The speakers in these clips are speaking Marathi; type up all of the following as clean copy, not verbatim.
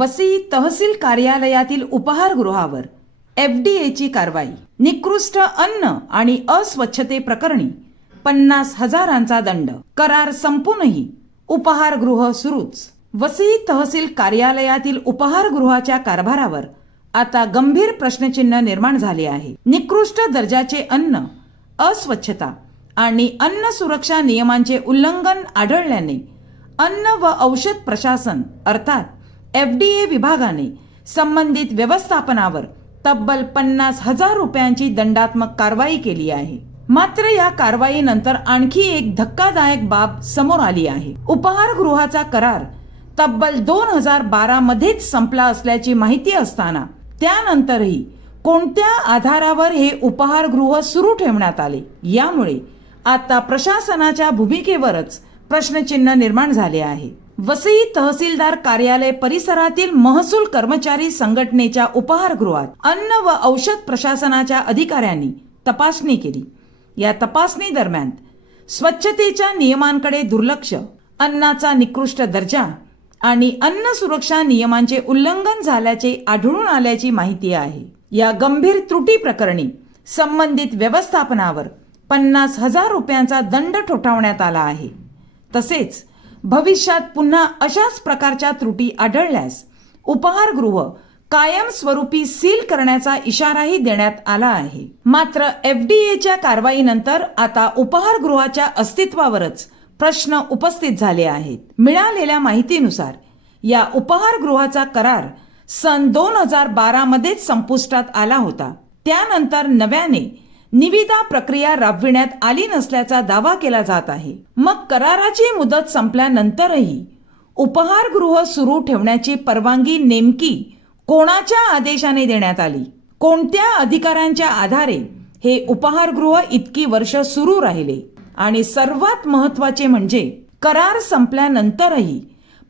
वसई तहसील कार्यालयातील उपहारगृहावर एफडीएची कारवाई. निकृष्ट अन्न आणि अस्वच्छतेप्रकरणी 50,000चा दंड. करार संपूनही उपहारगृह सुरूच. वसई तहसील कार्यालयातील उपहारगृहाच्या कारभारावर आता गंभीर प्रश्नचिन्ह निर्माण झाले आहे. निकृष्ट दर्जाचे अन्न, अस्वच्छता आणि अन्न सुरक्षा नियमांचे उल्लंघन आढळल्याने अन्न व औषध प्रशासन अर्थात एफडीए विभागाने संबंधित व्यवस्थापनावर तब्बल 50,000 रुपयांची दंडात्मक कारवाई केली आहे. मात्र या कारवाईनंतर आणखी एक धक्कादायक बाब समोर आली आहे. उपहारगृहाचा करार तब्बल 2012 मध्येच संपला असल्याची माहिती असताना त्यानंतरही कोणत्या आधारावर हे उपहारगृह सुरू ठेवण्यात आले, यामुळे आता प्रशासनाच्या भूमिकेवरच प्रश्नचिन्ह निर्माण झाले आहे. वसई तहसीलदार कार्यालय परिसरातील महसूल कर्मचारी संघटनेच्या उपहारगृहात अन्न व औषध प्रशासनाच्या अधिकाऱ्यांनी तपासणी केली. या तपासणी दरम्यान स्वच्छतेच्या नियमांकडे दुर्लक्ष, अन्नाचा निकृष्ट दर्जा आणि अन्न सुरक्षा नियमांचे उल्लंघन झाल्याचे आढळून आल्याची माहिती आहे. या गंभीर त्रुटी प्रकरणी संबंधित व्यवस्थापनावर 50,000 रुपयांचा दंड ठोठावण्यात आला आहे. तसेच भविष्यात पुन्हा अशाच प्रकारच्या त्रुटी आढळल्यास उपहारगृह कायमस्वरूपी सील करण्याचा इशाराही देण्यात आला आहे. मात्र एफडीएच्या कारवाईनंतर आता उपहारगृहाच्या अस्तित्वावरच प्रश्न उपस्थित झाले आहेत. मिळालेल्या माहितीनुसार या उपहारगृहाचा करार सन 2012 मध्येच संपुष्टात आला होता. त्यानंतर नव्याने निविदा प्रक्रिया राबविण्यात आली नसल्याचा दावा केला जात आहे. मग कराराची मुदत संपल्यानंतरही उपहारगृह सुरू ठेवण्याची परवानगी नेमकी कोणाच्या आदेशाने देण्यात आली? कोणत्या अधिकाऱ्यांच्या आधारे हे उपहारगृह इतकी वर्ष सुरू राहिले? आणि सर्वात महत्त्वाचे म्हणजे करार संपल्यानंतरही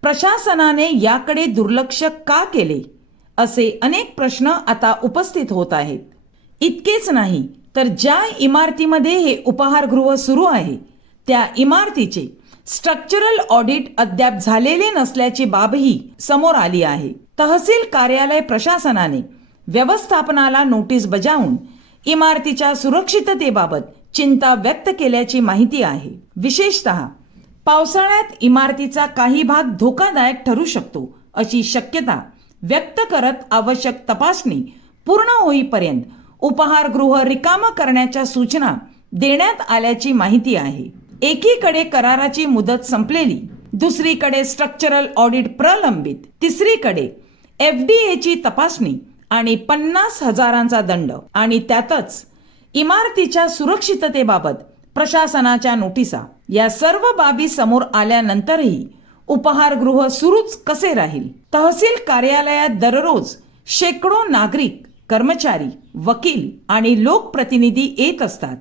प्रशासनाने याकडे दुर्लक्ष का केले, असे अनेक प्रश्न आता उपस्थित होत आहेत. इतकेच नाही तर ज्या इमारतीमध्ये हे उपहारगृह सुरू आहे त्या इमारतीचे स्ट्रक्चरल ऑडिट अद्याप झालेले नसल्याची बाबही समोर आली आहे. तहसील कार्यालय प्रशासनाने व्यवस्थापनाला नोटीस बजावून इमारतीच्या सुरक्षिततेबाबत चिंता व्यक्त केल्याची माहिती आहे. विशेषतः पावसाळ्यात इमारतीचा काही भाग धोकादायक ठरू शकतो अशी शक्यता व्यक्त करत आवश्यक तपासणी पूर्ण होईपर्यंत उपहारगृह रिकामा करण्याच्या सूचना देण्यात आल्याची माहिती आहे. एकीकडे कराराची मुदत संपलेली, दुसरीकडे स्ट्रक्चरल ऑडिट प्रलंबित, तिसरीकडे एफडीएची तपासणी आणि 50,000चा दंड आणि त्यातच इमारतीच्या सुरक्षिततेबाबत प्रशासनाच्या नोटिसा. या सर्व बाबी समोर आल्यानंतरही उपहारगृह सुरूच कसे राहील? तहसील कार्यालयात दररोज शेकडो नागरिक, कर्मचारी, वकील आणि लोकप्रतिनिधी येत असतात.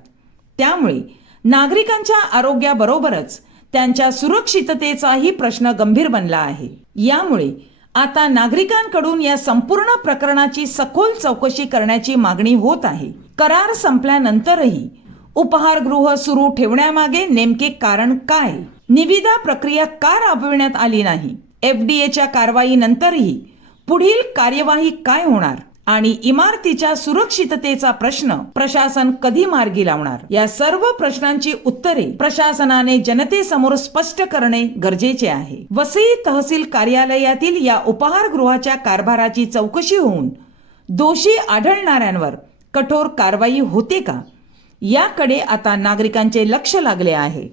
त्यामुळे नागरिकांच्या आरोग्याबरोबरच त्यांच्या सुरक्षिततेचाही प्रश्न गंभीर बनला आहे. यामुळे आता नागरिकांकडून या संपूर्ण प्रकरणाची सखोल चौकशी करण्याची मागणी होत आहे. करार संपल्यानंतरही उपहारगृह सुरू ठेवण्यामागे नेमके कारण काय? निविदा प्रक्रिया का राबविण्यात आली नाही? एफडीएच्या कारवाईनंतरही पुढील कार्यवाही काय होणार? आणि इमारतीच्या सुरक्षिततेचा प्रश्न प्रशासन कधी मार्गी लावणार? या सर्व प्रश्नांची उत्तरे प्रशासनाने जनतेसमोर स्पष्ट करणे गरजेचे आहे. वसई तहसील कार्यालयातील या उपहारगृहाच्या कारभाराची चौकशी होऊन दोषी आढळणाऱ्यांवर कठोर कारवाई होते का, याकडे आता नागरिकांचे लक्ष लागले आहे.